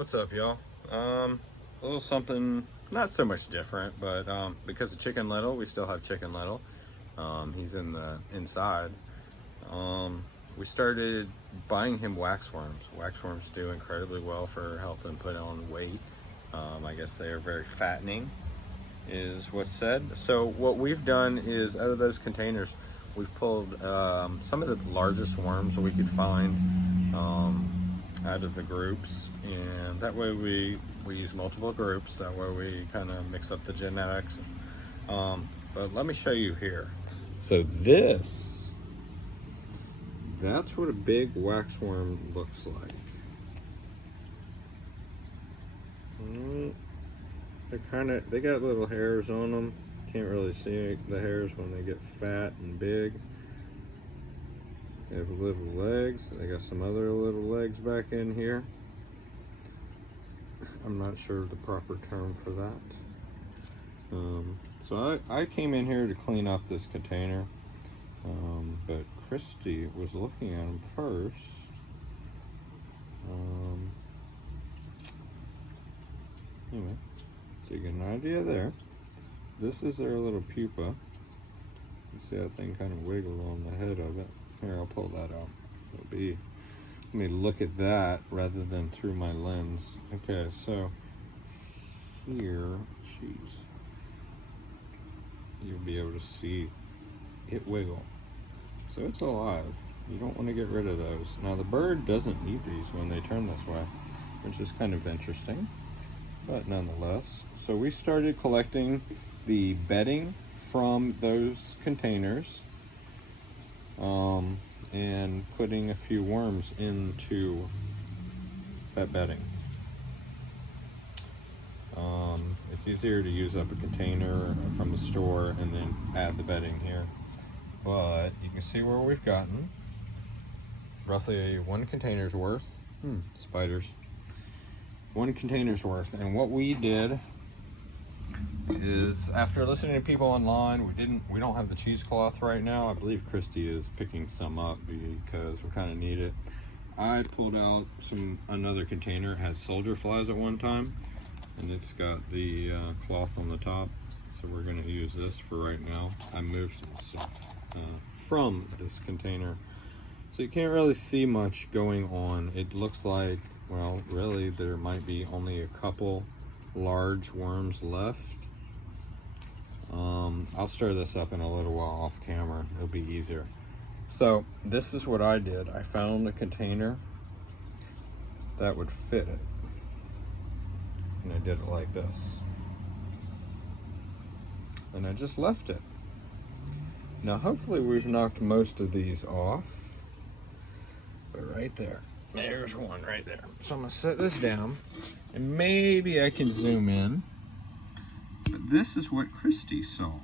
What's up, y'all? A little something not so much different, but because of Chicken Little, we still have Chicken Little. He's in the inside. We started buying him waxworms. Waxworms do incredibly well for helping put on weight. I guess they are very fattening, is what's said. So what we've done is, out of those containers, we've pulled some of the largest worms we could find out of the groups, and that way we use multiple groups. That way we kind of mix up the genetics. But let me show you here. So that's what a big waxworm looks like. They got little hairs on them. Can't really see the hairs when they get fat and big. They have little legs. They got some other little legs back in here. I'm not sure the proper term for that. So I came in here to clean up this container, but Christy was looking at them first. Anyway, so you get an idea there. This is their little pupa. You see that thing kind of wiggle on the head of it. Here, I'll pull that out. Let me look at that rather than through my lens. Okay, so here, you'll be able to see it wiggle. So it's alive. You don't want to get rid of those. Now the bird doesn't eat these when they turn this way, which is kind of interesting, but nonetheless. So we started collecting the bedding from those containers, and putting a few worms into that bedding. It's easier to use up a container from the store and then add the bedding here. But you can see where we've gotten roughly one container's worth. Spiders. One container's worth. And what we did is, after listening to people online, we don't have the cheesecloth right now. I believe Christy is picking some up because we kind of need it. I pulled out another container. It had soldier flies at one time, and it's got the cloth on the top. So we're going to use this for right now. I moved from this container, so you can't really see much going on. It looks like, well, really there might be only a couple large worms left. I'll stir this up in a little while off camera. It'll be easier. So this is what I did. I found a container that would fit it, and I did it like this, and I just left it. Now hopefully we've knocked most of these off, but right there's one right there. So I'm gonna set this down, and maybe I can zoom in. But this is what Christy saw.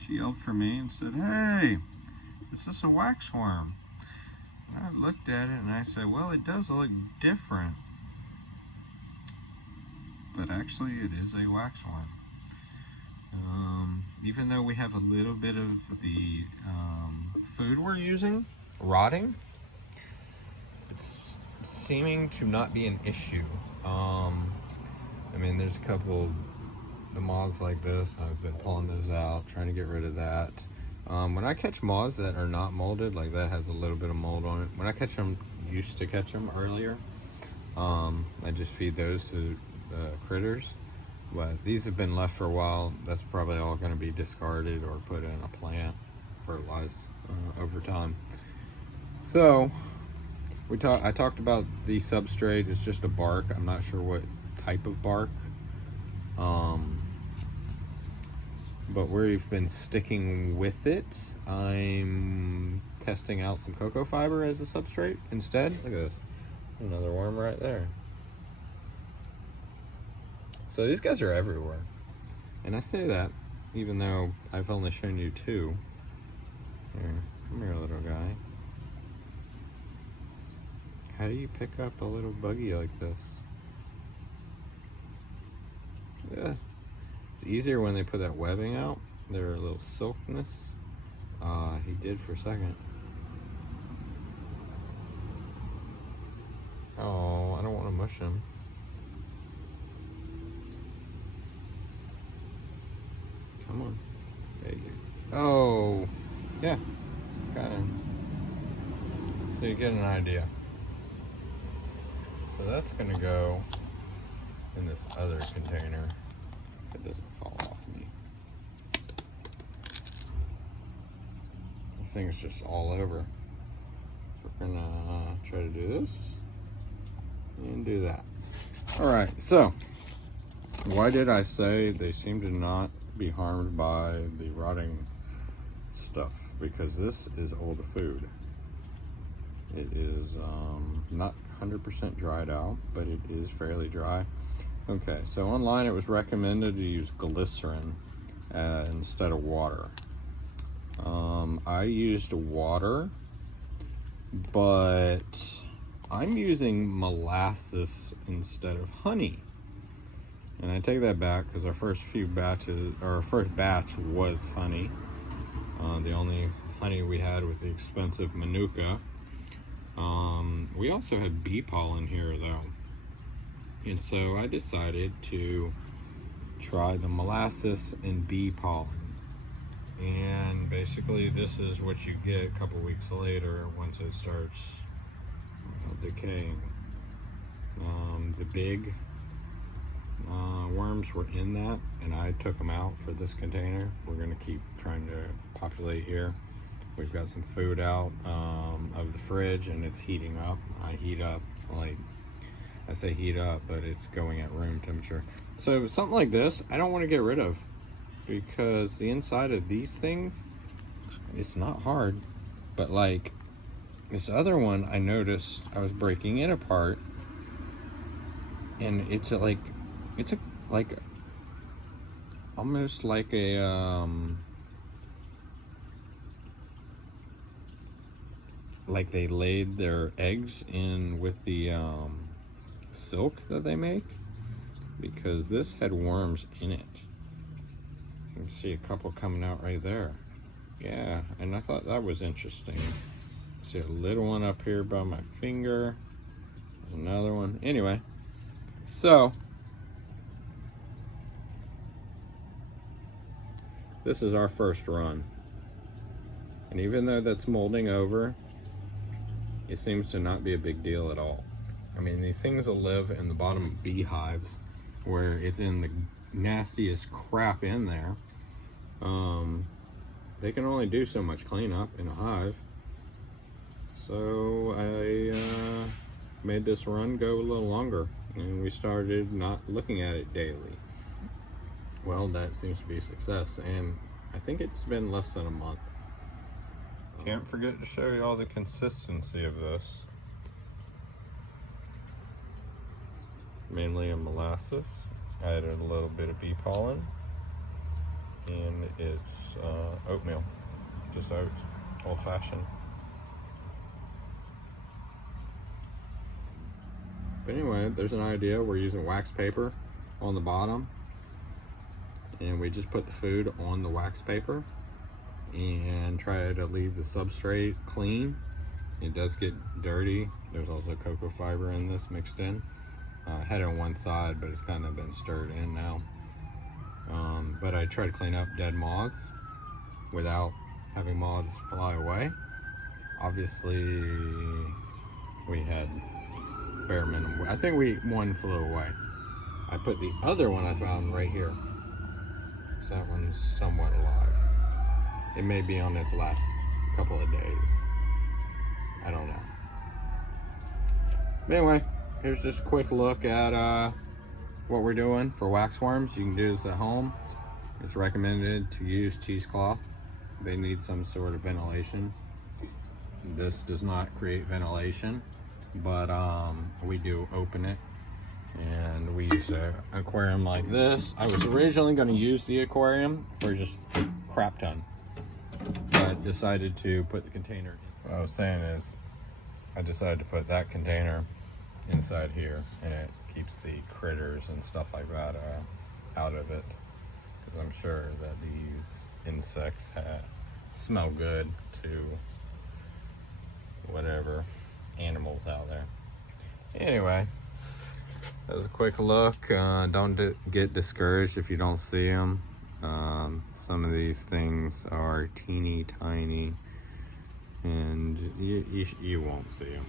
She yelled for me and said, "Hey, is this a waxworm?" And I looked at it and I said, "Well, it does look different." But actually it is a waxworm. Even though we have a little bit of the food we're using rotting, it's seeming to not be an issue. I mean, there's a couple the moths like this. I've been pulling those out, trying to get rid of that. When I catch moths that are not molded, like that has a little bit of mold on it, when I catch them, used to catch them earlier, I just feed those to critters. But these have been left for a while. That's probably all going to be discarded or put in a plant, fertilized over time. So I talked about the substrate. It's just a bark. I'm not sure what type of bark, but we've been sticking with it. I'm testing out some cocoa fiber as a substrate instead. Look at this, another worm right there. So these guys are everywhere, and I say that even though I've only shown you two. Here, come here, little guy. How do you pick up a little buggy like this? Yeah, it's easier when they put that webbing out. Their little silkiness. He did for a second. mush them. Come on. There you go. Oh, yeah. Kind of. So you get an idea. So that's going to go in this other container. It doesn't fall off me. This thing is just all over. We're going to try to do this and do that. All right, so why did I say they seem to not be harmed by the rotting stuff? Because this is old food. It is not 100% dried out, but it is fairly dry. Okay, so online it was recommended to use glycerin instead of water. I used water, but I'm using molasses instead of honey. And I take that back because our first batch was honey. The only honey we had was the expensive Manuka. We also had bee pollen here though. And so I decided to try the molasses and bee pollen. And basically this is what you get a couple weeks later once it starts decaying. The big worms were in that, and I took them out for this container. We're going to keep trying to populate here. We've got some food out of the fridge, and it's heating up. I heat up, like I say heat up, but it's going at room temperature. So something like this, I don't want to get rid of, because the inside of these things, it's not hard, but like this other one, I noticed I was breaking it apart, and it's almost like a like they laid their eggs in with the silk that they make, because this had worms in it. You can see a couple coming out right there. Yeah, and I thought that was interesting. See a little one up here by my finger. There's another one. Anyway, so this is our first run. And even though that's molding over, it seems to not be a big deal at all. I mean, these things will live in the bottom of beehives where it's in the nastiest crap in there. They can only do so much cleanup in a hive. So I made this run go a little longer, and we started not looking at it daily. Well, that seems to be a success, and I think it's been less than a month. Can't forget to show you all the consistency of this. Mainly in molasses. I added a little bit of bee pollen, and it's oatmeal, just oats, old-fashioned. But anyway, there's an idea. We're using wax paper on the bottom, and we just put the food on the wax paper and try to leave the substrate clean. It does get dirty. There's also cocoa fiber in this mixed in. I had it on one side, but it's kind of been stirred in now. But I try to clean up dead moths without having moths fly away. Obviously, we had bare minimum. I think one flew away. I put the other one I found right here. So that one's somewhat alive. It may be on its last couple of days. I don't know. But anyway, here's just a quick look at what we're doing for waxworms. You can do this at home. It's recommended to use cheesecloth. They need some sort of ventilation. This does not create ventilation, but we do open it, and we use an aquarium like this. I was originally going to use the aquarium for just a crap ton, but decided to put the container. What I was saying is, I decided to put that container inside here, and it keeps the critters and stuff like that out of it, because I'm sure that these insects smell good to whatever animals out there. Anyway, That was a quick look. Don't get discouraged if you don't see them. Some of these things are teeny tiny, and you won't see them.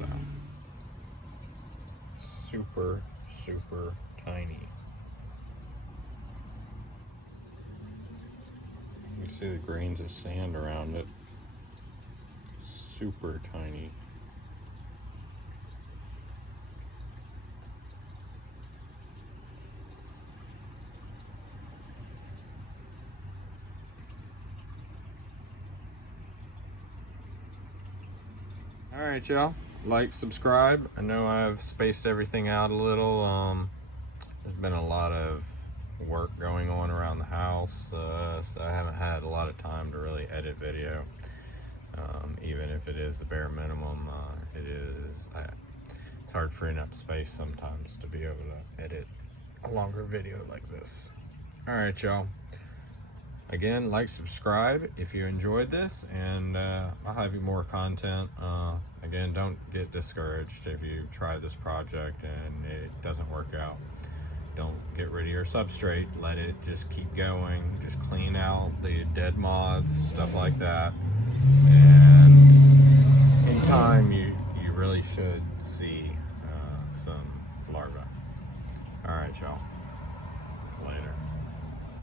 So, super tiny. You can see the grains of sand around it. Super tiny. All right, y'all. Like, subscribe. I know I've spaced everything out a little. There's been a lot of work going on around the house, so I haven't had a lot of time to really edit video. Even if it is the bare minimum, it's hard freeing up space sometimes to be able to edit a longer video like this. All right, y'all. Again, like, subscribe if you enjoyed this, and I'll have you more content. Again, don't get discouraged if you try this project and it doesn't work out. Don't get rid of your substrate. Let it just keep going. Just clean out the dead moths, stuff like that. And